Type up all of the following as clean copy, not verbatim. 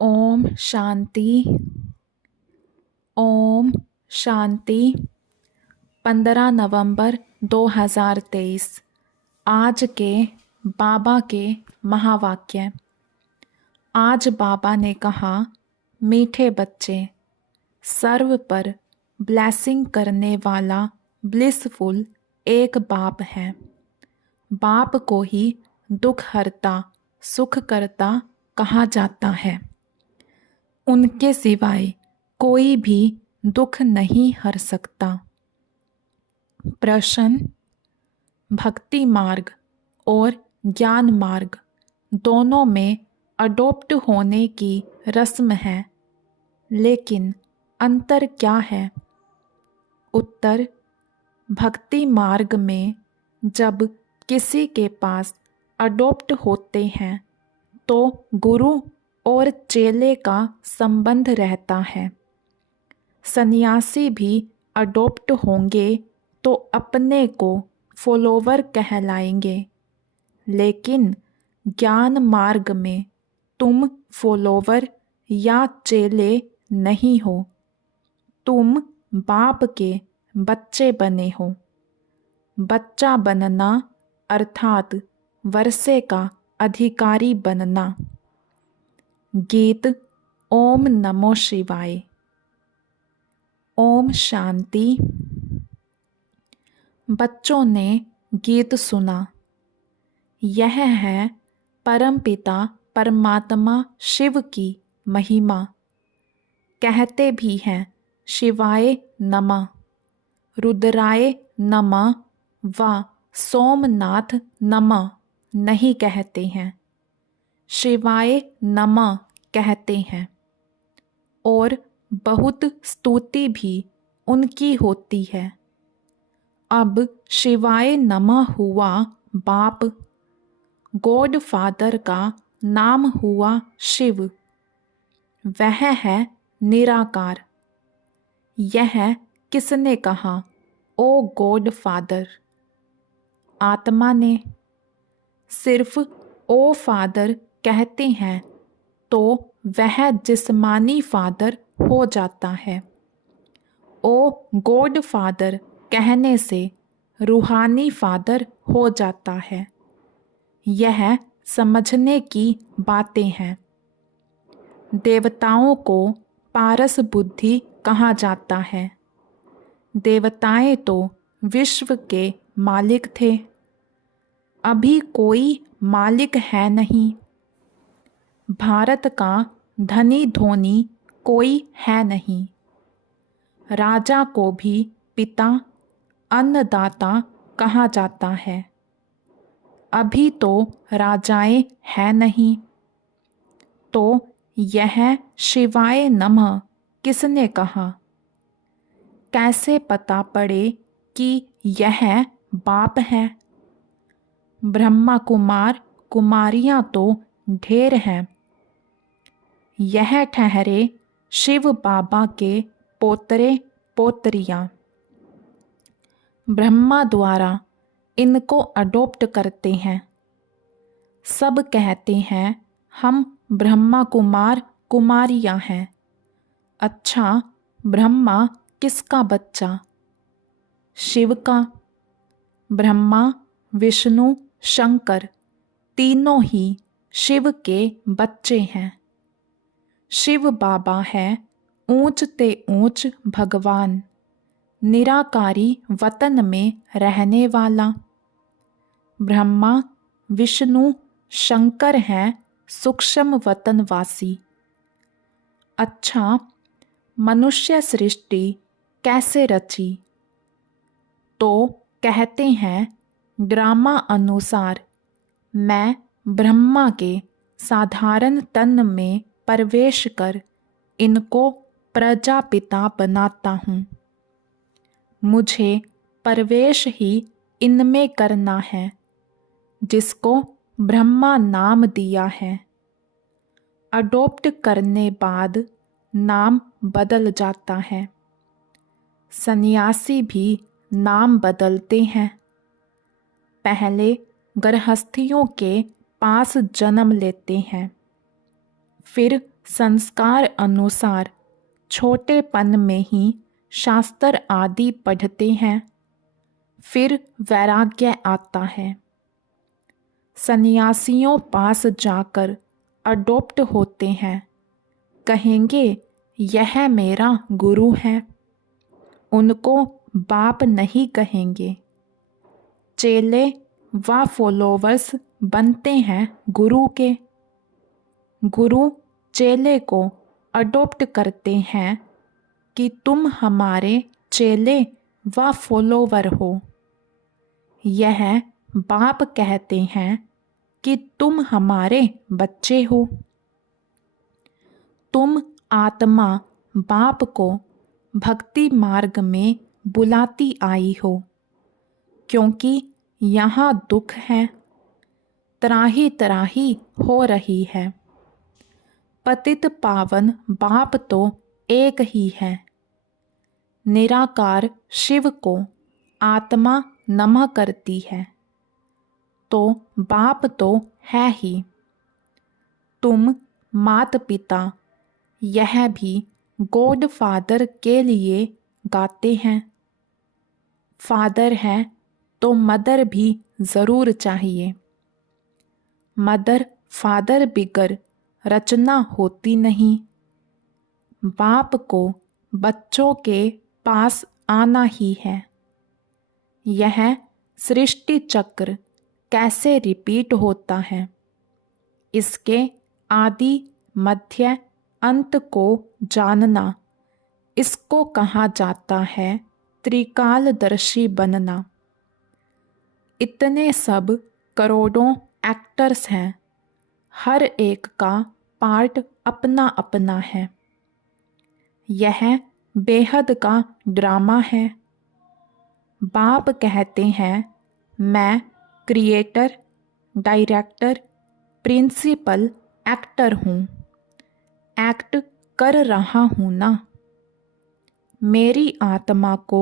ओम शांति। ओम शांति। 15 नवंबर 2023। आज के बाबा के महावाक्य। आज बाबा ने कहा, मीठे बच्चे, सर्व पर ब्लेसिंग करने वाला ब्लिसफुल एक बाप है। बाप को ही दुख हरता सुख करता कहा जाता है। उनके सिवाय कोई भी दुख नहीं हर सकता। प्रश्न: भक्ति मार्ग और ज्ञान मार्ग दोनों में अडॉप्ट होने की रस्म है, लेकिन अंतर क्या है? उत्तर: भक्ति मार्ग में जब किसी के पास अडॉप्ट होते हैं तो गुरु और चेले का संबंध रहता है। सन्यासी भी अडॉप्ट होंगे तो अपने को फॉलोवर कहलाएंगे, लेकिन ज्ञान मार्ग में तुम फॉलोवर या चेले नहीं हो, तुम बाप के बच्चे बने हो। बच्चा बनना अर्थात वर्षे का अधिकारी बनना। गीत ओम नमो शिवाय। ओम शांति। बच्चों ने गीत सुना। यह है परमपिता परमात्मा शिव की महिमा। कहते भी हैं शिवाय नमः, रुद्राय नमः व सोमनाथ नमः नहीं कहते हैं, शिवाय नमः कहते हैं। और बहुत स्तुति भी उनकी होती है। अब शिवाय नमः हुआ बाप, गॉड फादर का नाम हुआ शिव। वह है निराकार। यह किसने कहा, ओ गॉड फादर? आत्मा ने। सिर्फ ओ फादर कहते हैं तो वह जिस्मानी फादर हो जाता है। ओ गॉड फादर कहने से रूहानी फादर हो जाता है। यह समझने की बातें हैं। देवताओं को पारस बुद्धि कहा जाता है। देवताएं तो विश्व के मालिक थे, अभी कोई मालिक है नहीं। भारत का धनी धोनी कोई है नहीं। राजा को भी पिता अन्नदाता कहा जाता है, अभी तो राजाएं हैं नहीं। तो यह शिवाय नमः किसने कहा? कैसे पता पड़े कि यह बाप है? ब्रह्मा कुमार कुमारियां तो ढेर हैं। यह ठहरे शिव बाबा के पोतरे पोतरियां। ब्रह्मा द्वारा इनको अडॉप्ट करते हैं। सब कहते हैं हम ब्रह्मा कुमार कुमारियां हैं। अच्छा, ब्रह्मा किसका बच्चा? शिव का। ब्रह्मा विष्णु शंकर तीनों ही शिव के बच्चे हैं। शिव बाबा है ऊंच ते ऊंच भगवान, निराकारी वतन में रहने वाला। ब्रह्मा विष्णु शंकर हैं सूक्ष्म वतनवासी। अच्छा, मनुष्य सृष्टि कैसे रची? तो कहते हैं ड्रामा अनुसार मैं ब्रह्मा के साधारण तन में प्रवेश कर इनको प्रजापिता बनाता हूँ। मुझे प्रवेश ही इनमें करना है, जिसको ब्रह्मा नाम दिया है। अडॉप्ट करने बाद नाम बदल जाता है। सन्यासी भी नाम बदलते हैं। पहले गृहस्थियों के पास जन्म लेते हैं, फिर संस्कार अनुसार छोटेपन में ही शास्त्र आदि पढ़ते हैं, फिर वैराग्य आता है। सन्यासियों पास जाकर अडॉप्ट होते हैं, कहेंगे यह मेरा गुरु है। उनको बाप नहीं कहेंगे। चेले व फॉलोवर्स बनते हैं गुरु के। गुरु चेले को अडॉप्ट करते हैं कि तुम हमारे चेले व फॉलोवर हो। यह बाप कहते हैं कि तुम हमारे बच्चे हो। तुम आत्मा बाप को भक्ति मार्ग में बुलाती आई हो, क्योंकि यहाँ दुख है, त्राही त्राही हो रही है। पतित पावन बाप तो एक ही है। निराकार शिव को आत्मा नमः करती है, तो बाप तो है ही। तुम मात पिता यह भी गॉड फादर के लिए गाते हैं। फादर है तो मदर भी ज़रूर चाहिए। मदर फादर बिगर रचना होती नहीं। बाप को बच्चों के पास आना ही है। यह सृष्टि चक्र कैसे रिपीट होता है, इसके आदि मध्य अंत को जानना, इसको कहा जाता है त्रिकालदर्शी बनना। इतने सब करोड़ों एक्टर्स हैं, हर एक का पार्ट अपना अपना है। यह बेहद का ड्रामा है। बाप कहते हैं मैं क्रिएटर, डायरेक्टर, प्रिंसिपल एक्टर हूँ, एक्ट कर रहा हूँ ना। मेरी आत्मा को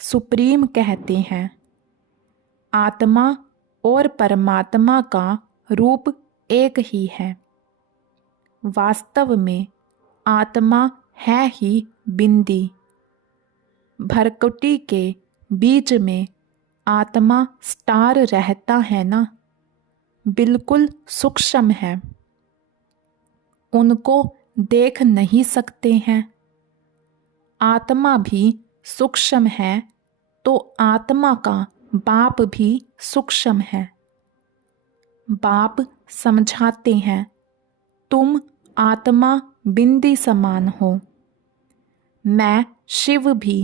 सुप्रीम कहते हैं। आत्मा और परमात्मा का रूप एक ही है। वास्तव में आत्मा है ही बिंदी। भरकुटी के बीच में आत्मा स्टार रहता है ना, बिल्कुल सूक्ष्म है। उनको देख नहीं सकते हैं। आत्मा भी सूक्ष्म है तो आत्मा का बाप भी सूक्ष्म है। बाप समझाते हैं तुम आत्मा बिंदी समान हो। मैं शिव भी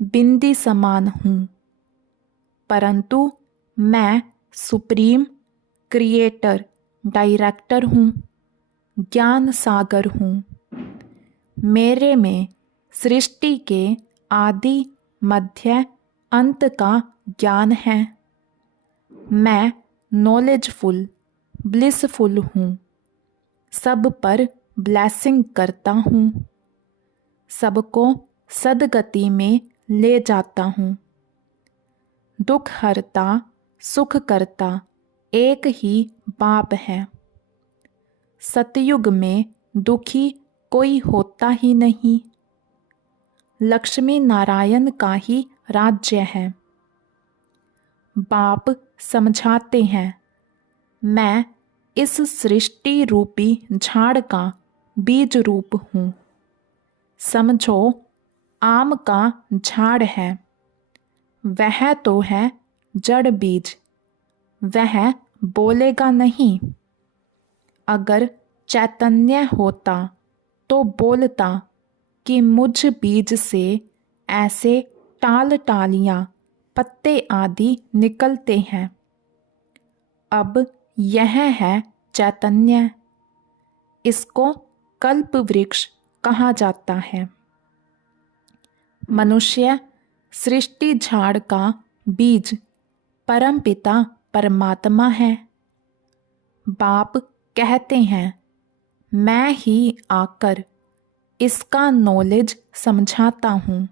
बिंदी समान हूँ, परंतु मैं सुप्रीम क्रिएटर, डायरेक्टर हूँ, ज्ञान सागर हूँ। मेरे में सृष्टि के आदि मध्य अंत का ज्ञान है। मैं नॉलेजफुल, ब्लिसफुल हूँ। सब पर ब्लेसिंग करता हूँ। सबको सदगति में ले जाता हूँ। दुख हरता, सुख करता एक ही बाप है। सतयुग में दुखी कोई होता ही नहीं। लक्ष्मी नारायण का ही राज्य है। बाप समझाते हैं मैं इस सृष्टि रूपी झाड़ का बीज रूप हूँ। समझो आम का झाड़ है, वह तो है जड़ बीज, वह बोलेगा नहीं। अगर चैतन्य होता तो बोलता कि मुझ बीज से ऐसे टाल टालियाँ, पत्ते आदि निकलते हैं। अब यह है चैतन्य। इसको कल्प वृक्ष कहा जाता है। मनुष्य सृष्टि झाड़ का बीज परमपिता परमात्मा है। बाप कहते हैं मैं ही आकर इसका नॉलेज समझाता हूँ।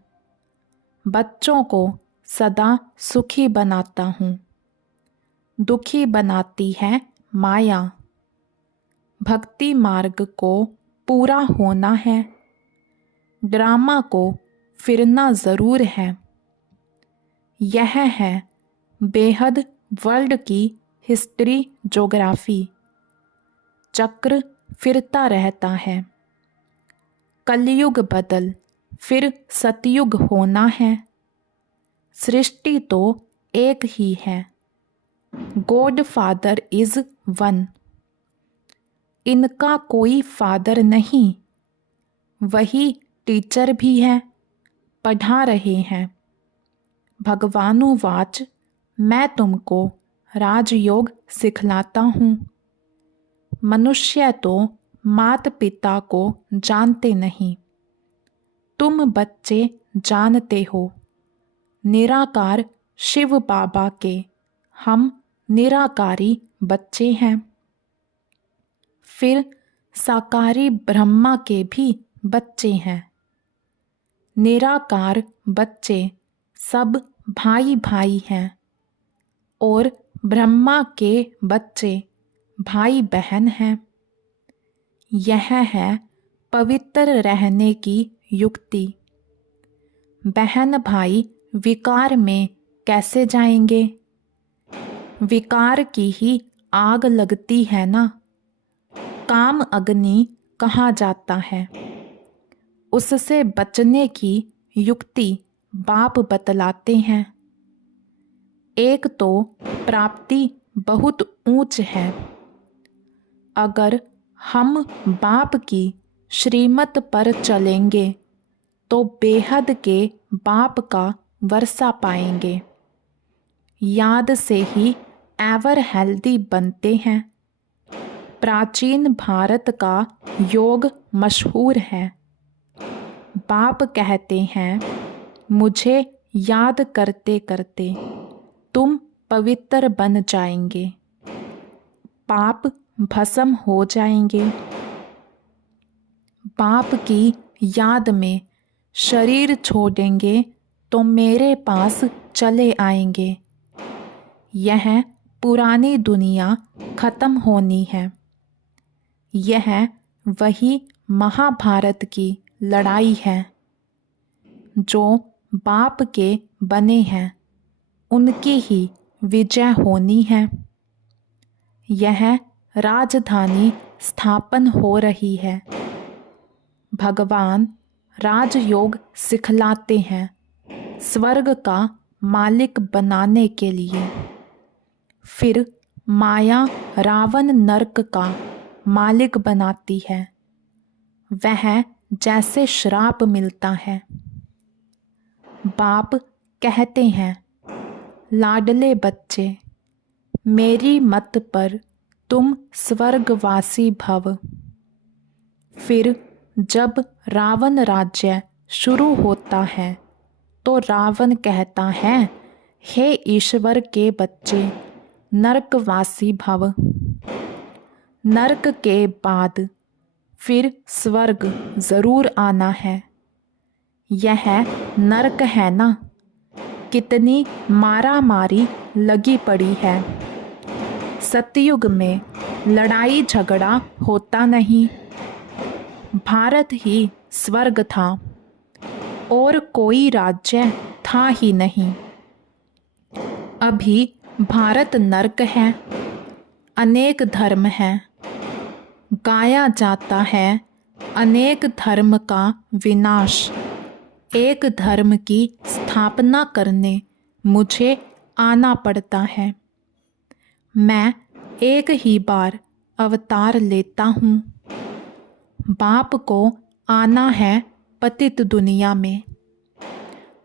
बच्चों को सदा सुखी बनाता हूँ। दुखी बनाती है माया। भक्ति मार्ग को पूरा होना है। ड्रामा को फिरना ज़रूर है। यह है बेहद वर्ल्ड की हिस्ट्री ज्योग्राफी। चक्र फिरता रहता है। कलयुग बदल फिर सतयुग होना है। सृष्टि तो एक ही है। God father is one. इनका कोई फादर नहीं, वही टीचर भी है, पढ़ा रहे हैं। भगवानुवाच, मैं तुमको राजयोग सिखलाता हूँ। मनुष्य तो माता पिता को जानते नहीं, तुम बच्चे जानते हो। निराकार शिव बाबा के हम निराकारी बच्चे हैं। फिर साकारी ब्रह्मा के भी बच्चे हैं। निराकार बच्चे सब भाई भाई हैं और ब्रह्मा के बच्चे भाई बहन हैं। यह है पवित्र रहने की युक्ति। बहन भाई विकार में कैसे जाएंगे? विकार की ही आग लगती है ना। काम अग्नि कहा जाता है। उससे बचने की युक्ति बाप बतलाते हैं। एक तो प्राप्ति बहुत ऊंच है। अगर हम बाप की श्रीमत पर चलेंगे तो बेहद के बाप का वर्षा पाएंगे। याद से ही एवर हेल्दी बनते हैं। प्राचीन भारत का योग मशहूर है। बाप कहते हैं, मुझे याद करते करते तुम पवित्र बन जाएंगे, पाप भस्म हो जाएंगे। बाप की याद में शरीर छोड़ेंगे तो मेरे पास चले आएंगे। यह पुरानी दुनिया खत्म होनी है। यह वही महाभारत की लड़ाई है। जो बाप के बने हैं उनकी ही विजय होनी है। यह राजधानी स्थापन हो रही है। भगवान राजयोग सिखलाते हैं स्वर्ग का मालिक बनाने के लिए। फिर माया रावण नरक का मालिक बनाती है। वह जैसे श्राप मिलता है। बाप कहते हैं, लाडले बच्चे, मेरी मत पर तुम स्वर्गवासी भव। फिर जब रावण राज्य शुरू होता है तो रावण कहता है, हे ईश्वर के बच्चे, नरकवासी भव। नरक के बाद फिर स्वर्ग जरूर आना है। यह नरक है ना। कितनी मारा मारी लगी पड़ी है। सतयुग में लड़ाई झगड़ा होता नहीं। भारत ही स्वर्ग था और कोई राज्य था ही नहीं। अभी भारत नरक है। अनेक धर्म हैं। गाया जाता है अनेक धर्म का विनाश। एक धर्म की स्थापना करने मुझे आना पड़ता है। मैं एक ही बार अवतार लेता हूँ। बाप को आना है पतित दुनिया में।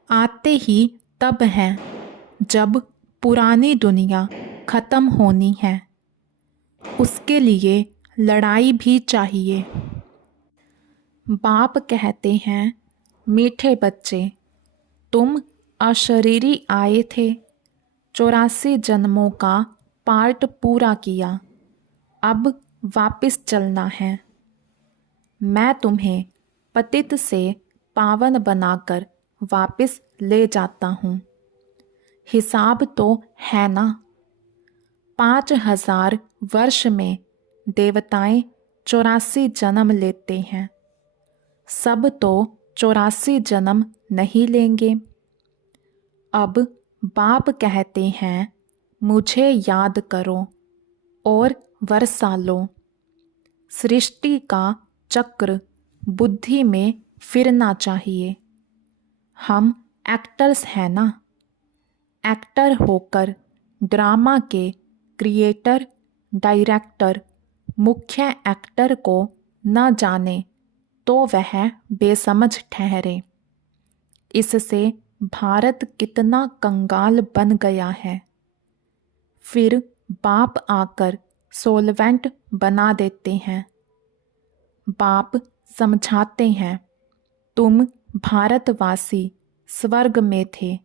आते ही तब है जब पुरानी दुनिया खत्म होनी है। उसके लिए लड़ाई भी चाहिए। बाप कहते हैं, मीठे बच्चे, तुम अशरीरी आए थे। 84 जन्मों का पार्ट पूरा किया। अब वापस चलना है। मैं तुम्हें पतित से पावन बनाकर वापस ले जाता हूँ। हिसाब तो है ना। 5000 वर्ष में देवताएं 84 जन्म लेते हैं। सब तो 84 जन्म नहीं लेंगे। अब बाप कहते हैं मुझे याद करो और वर्षा लो। सृष्टि का चक्र बुद्धि में फिरना चाहिए। हम एक्टर्स हैं ना। एक्टर होकर ड्रामा के क्रिएटर, डायरेक्टर मुख्य एक्टर को न जाने तो वह बेसमझ ठहरे। इससे भारत कितना कंगाल बन गया है। फिर बाप आकर सोलवेंट बना देते हैं। बाप समझाते हैं तुम भारतवासी स्वर्ग में थे,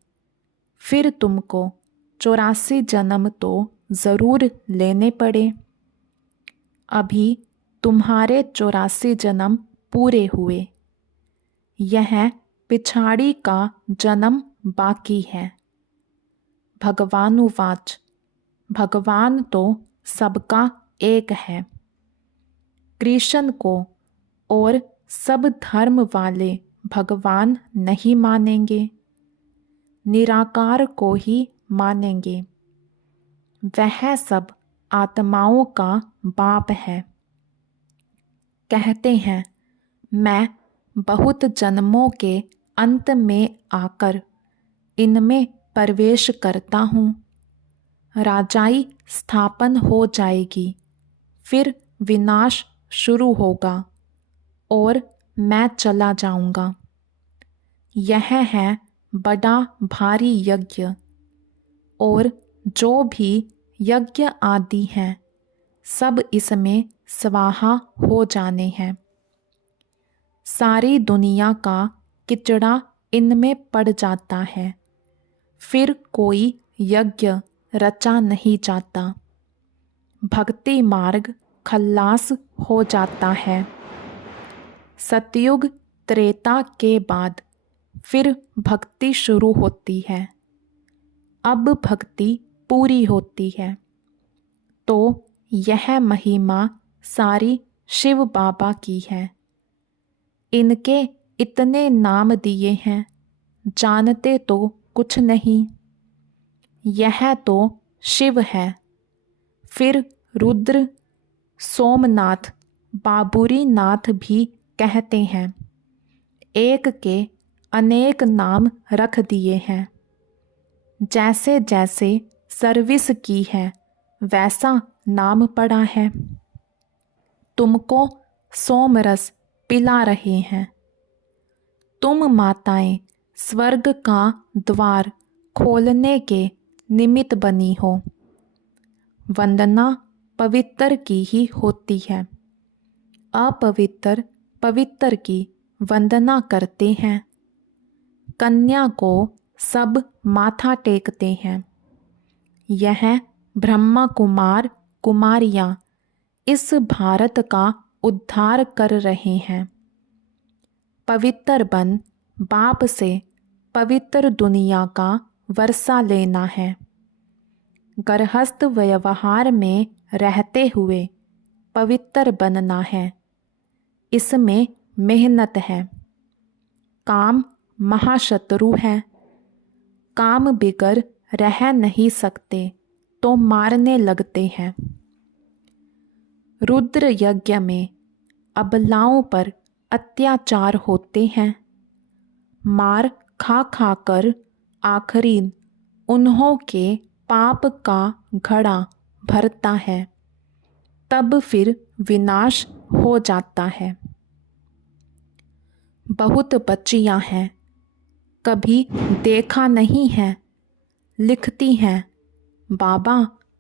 फिर तुमको 84 जन्म तो ज़रूर लेने पड़े। अभी तुम्हारे 84 जन्म पूरे हुए। यह पिछाड़ी का जन्म बाकी है। भगवानुवाच, भगवान तो सबका एक है। कृष्ण को और सब धर्म वाले भगवान नहीं मानेंगे, निराकार को ही मानेंगे। वह सब आत्माओं का बाप है। कहते हैं मैं बहुत जन्मों के अंत में आकर इनमें प्रवेश करता हूँ। राजाई स्थापन हो जाएगी, फिर विनाश शुरू होगा और मैं चला जाऊंगा। यह है बड़ा भारी यज्ञ, और जो भी यज्ञ आदि हैं सब इसमें स्वाहा हो जाने हैं। सारी दुनिया का किचड़ा इनमें पड़ जाता है, फिर कोई यज्ञ रचा नहीं जाता। भक्ति मार्ग खल्लास हो जाता है। सतयुग त्रेता के बाद फिर भक्ति शुरू होती है। अब भक्ति पूरी होती है तो यह महिमा सारी शिव बाबा की है। इनके इतने नाम दिए हैं, जानते तो कुछ नहीं। यह तो शिव है, फिर रुद्र, सोमनाथ, बाबुरी नाथ भी कहते हैं। एक के अनेक नाम रख दिए हैं। जैसे जैसे सर्विस की है वैसा नाम पड़ा है। तुमको सोमरस पिला रहे हैं। तुम माताएं स्वर्ग का द्वार खोलने के निमित्त बनी हो। वंदना पवित्र की ही होती है। अपवित्र पवित्र की वंदना करते हैं। कन्या को सब माथा टेकते हैं। यह ब्रह्मा कुमार कुमारियां इस भारत का उद्धार कर रहे हैं। पवित्र बन बाप से पवित्र दुनिया का वर्षा लेना है। गृहस्थ व्यवहार में रहते हुए पवित्र बनना है। इसमें मेहनत है। काम महाशत्रु है। काम बिगर रह नहीं सकते तो मारने लगते हैं। रुद्र यज्ञ में अबलाओं पर अत्याचार होते हैं। मार खा खा कर आखिरी उन्हों के पाप का घड़ा भरता है, तब फिर विनाश हो जाता है। बहुत बच्चियां हैं, कभी देखा नहीं है, लिखती हैं बाबा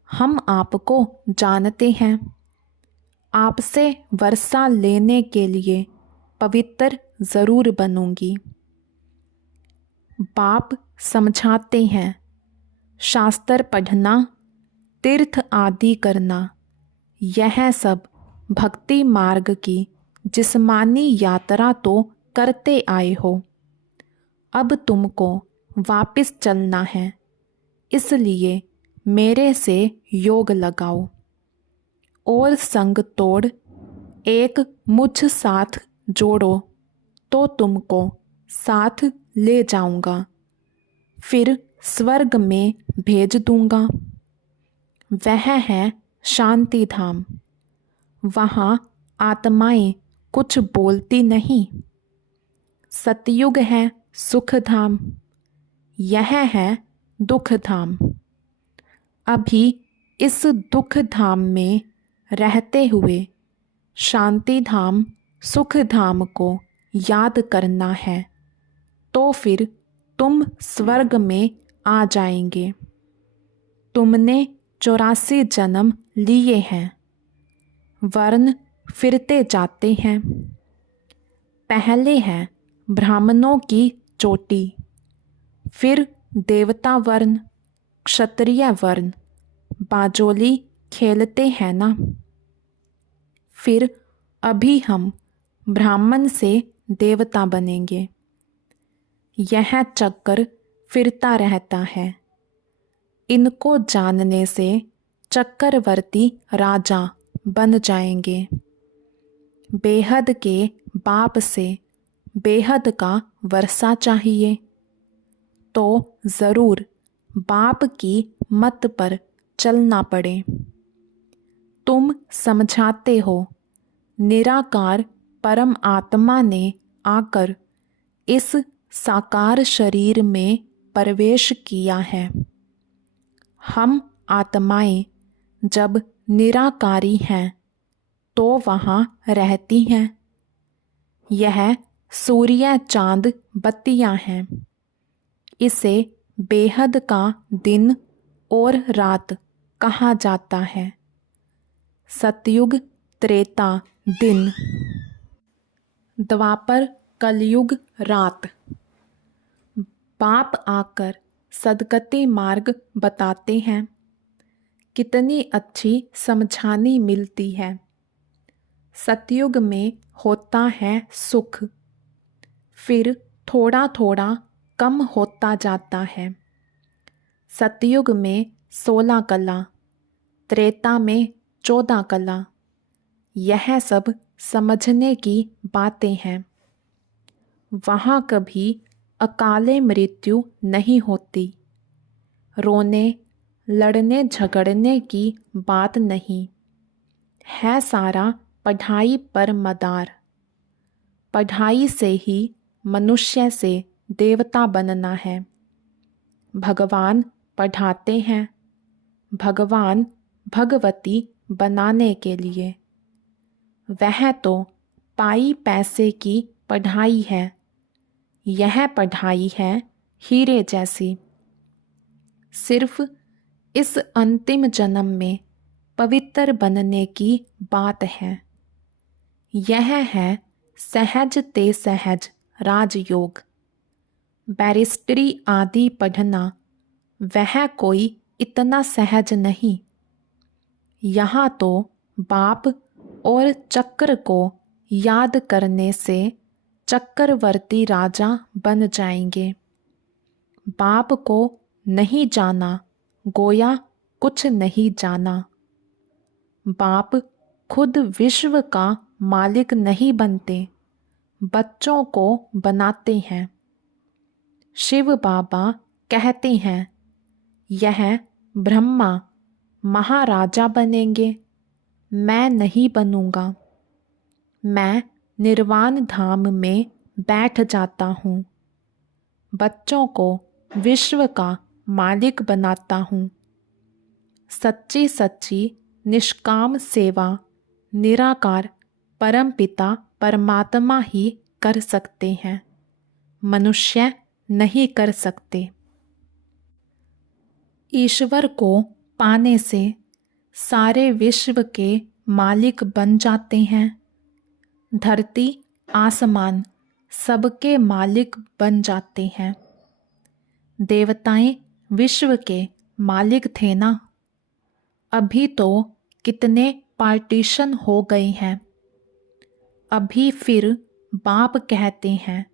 हम आपको जानते हैं। आपसे वर्षा लेने के लिए पवित्र ज़रूर बनूंगी। बाप समझाते हैं शास्त्र पढ़ना, तीर्थ आदि करना, यह सब भक्ति मार्ग की जिस्मानी यात्रा तो करते आए हो। अब तुमको वापस चलना है, इसलिए मेरे से योग लगाओ और संग तोड़ एक मुझ साथ जोड़ो तो तुमको साथ ले जाऊंगा, फिर स्वर्ग में भेज दूंगा। वह है शांति धाम, वहाँ आत्माएं कुछ बोलती नहीं। सतयुग है सुख धाम, यह है दुख धाम। अभी इस दुख धाम में रहते हुए शांति धाम सुख धाम को याद करना है, तो फिर तुम स्वर्ग में आ जाएंगे। तुमने 84 जन्म लिए हैं, वर्ण फिरते जाते हैं। पहले है ब्राह्मणों की चोटी, फिर देवता वर्ण, क्षत्रिय वर्ण, बाजोली खेलते हैं ना। फिर अभी हम ब्राह्मण से देवता बनेंगे। यह चक्कर फिरता रहता है। इनको जानने से चक्रवर्ती राजा बन जाएंगे। बेहद के बाप से बेहद का वर्षा चाहिए, तो ज़रूर बाप की मत पर चलना पड़े। तुम समझाते हो निराकार परम आत्मा ने आकर इस साकार शरीर में प्रवेश किया है। हम आत्माएं जब निराकारी हैं तो वहाँ रहती हैं। यह सूर्य चांद बत्तियाँ हैं। इसे बेहद का दिन और रात कहा जाता है। सतयुग त्रेता दिन, द्वापर कलयुग रात। बाप आकर सदगति मार्ग बताते हैं। कितनी अच्छी समझानी मिलती है। सतयुग में होता है सुख, फिर थोड़ा थोड़ा कम होता जाता है। सतयुग में 16 कला, त्रेता में 14 कला। यह सब समझने की बातें हैं। वहाँ कभी अकाले मृत्यु नहीं होती। रोने लड़ने झगड़ने की बात नहीं है। सारा पढ़ाई पर मदार। पढ़ाई से ही मनुष्य से देवता बनना है। भगवान पढ़ाते हैं, भगवान भगवती बनाने के लिए। वह तो पाई पैसे की पढ़ाई है। यह पढ़ाई है हीरे जैसी। सिर्फ इस अंतिम जन्म में पवित्र बनने की बात है। यह है सहज ते सहज राजयोग। बैरिस्ट्री आदि पढ़ना वह कोई इतना सहज नहीं। यहाँ तो बाप और चक्र को याद करने से चक्रवर्ती राजा बन जाएंगे। बाप को नहीं जाना गोया कुछ नहीं जाना। बाप खुद विश्व का मालिक नहीं बनते, बच्चों को बनाते हैं। शिव बाबा कहते हैं यह ब्रह्मा महाराजा बनेंगे, मैं नहीं बनूंगा। मैं निर्वाण धाम में बैठ जाता हूँ, बच्चों को विश्व का मालिक बनाता हूँ। सच्ची सच्ची निष्काम सेवा निराकार परमपिता परमात्मा ही कर सकते हैं, मनुष्य नहीं कर सकते। ईश्वर को पाने से सारे विश्व के मालिक बन जाते हैं। धरती आसमान सबके मालिक बन जाते हैं। देवताएं विश्व के मालिक थे ना। अभी तो कितने पार्टीशन हो गए हैं। अभी फिर बाप कहते हैं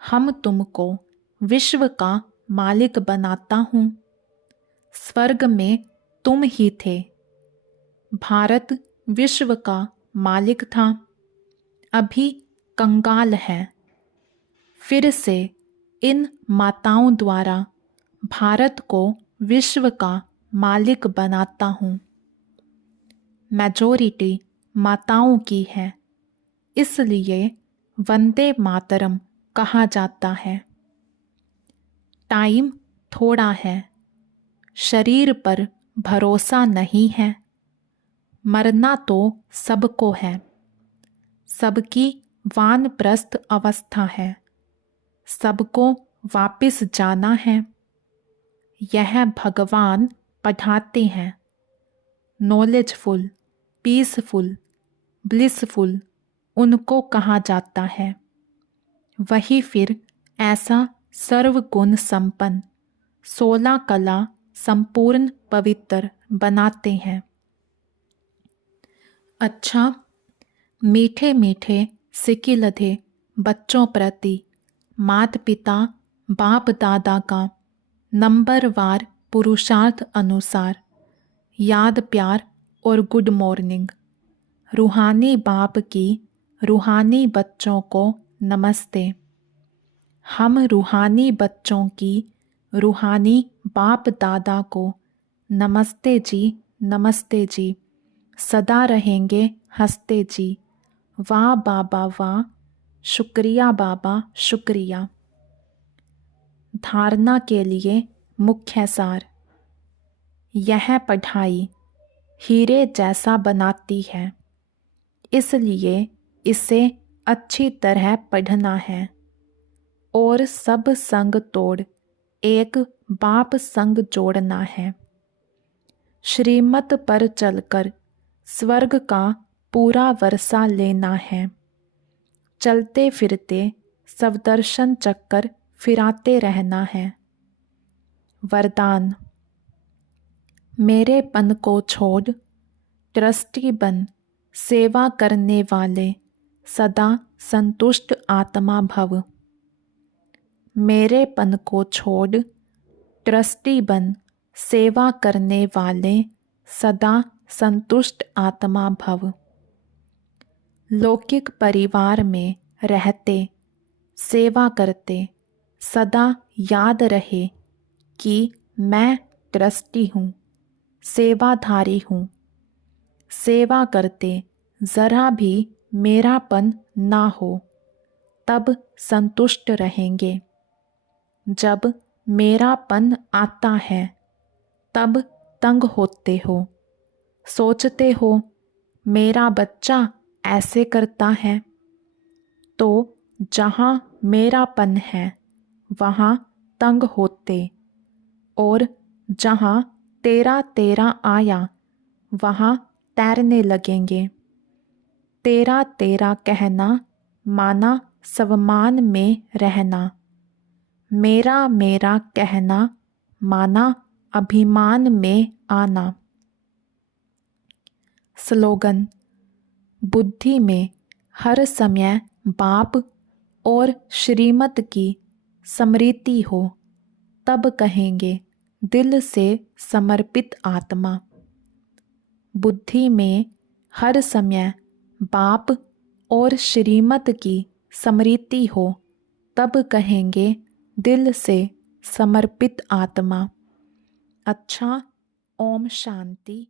हम तुमको विश्व का मालिक बनाता हूँ। स्वर्ग में तुम ही थे। भारत विश्व का मालिक था, अभी कंगाल है। फिर से इन माताओं द्वारा भारत को विश्व का मालिक बनाता हूँ। मेजॉरिटी माताओं की है, इसलिए वंदे मातरम कहा जाता है। टाइम थोड़ा है, शरीर पर भरोसा नहीं है। मरना तो सबको है, सबकी वानप्रस्थ अवस्था है, सबको वापिस जाना है। यह भगवान पढ़ाते हैं। नॉलेजफुल, पीसफुल, ब्लिसफुल उनको कहा जाता है। वही फिर ऐसा सर्वगुण संपन्न 16 कला संपूर्ण पवित्र बनाते हैं। अच्छा, मीठे मीठे सिकिलधे बच्चों प्रति माता पिता बाप दादा का नंबरवार पुरुषार्थ अनुसार याद प्यार और गुड मॉर्निंग। रूहानी बाप की रूहानी बच्चों को नमस्ते। हम रूहानी बच्चों की रूहानी बाप दादा को नमस्ते जी, नमस्ते जी। सदा रहेंगे हंसते जी। वाह बाबा वाह, शुक्रिया बाबा शुक्रिया। धारणा के लिए मुख्य सार। यह पढ़ाई हीरे जैसा बनाती है, इसलिए इसे अच्छी तरह पढ़ना है और सब संग तोड़ एक बाप संग जोड़ना है। श्रीमत पर चलकर स्वर्ग का पूरा वर्षा लेना है। चलते फिरते सवदर्शन चक्कर फिराते रहना है। वरदान। मेरे पन को छोड़ ट्रस्टी बन सेवा करने वाले सदा संतुष्ट आत्मा भव। मेरे पन को छोड़ ट्रस्टी बन सेवा करने वाले सदा संतुष्ट आत्मा भव। लौकिक परिवार में रहते सेवा करते सदा याद रहे कि मैं ट्रस्टी हूँ, सेवाधारी हूँ। सेवा करते ज़रा भी मेरापन ना हो, तब संतुष्ट रहेंगे। जब मेरापन आता है तब तंग होते हो, सोचते हो मेरा बच्चा ऐसे करता है। तो जहाँ मेरापन है वहाँ तंग होते, और जहाँ तेरा तेरा आया वहाँ तैरने लगेंगे। तेरा तेरा कहना माना स्वमान में रहना, मेरा मेरा कहना माना अभिमान में आना। स्लोगन। बुद्धि में हर समय बाप और श्रीमत की स्मृति हो, तब कहेंगे दिल से समर्पित आत्मा। बुद्धि में हर समय बाप और श्रीमत की स्मृति हो, तब कहेंगे दिल से समर्पित आत्मा। अच्छा, ओम शांति।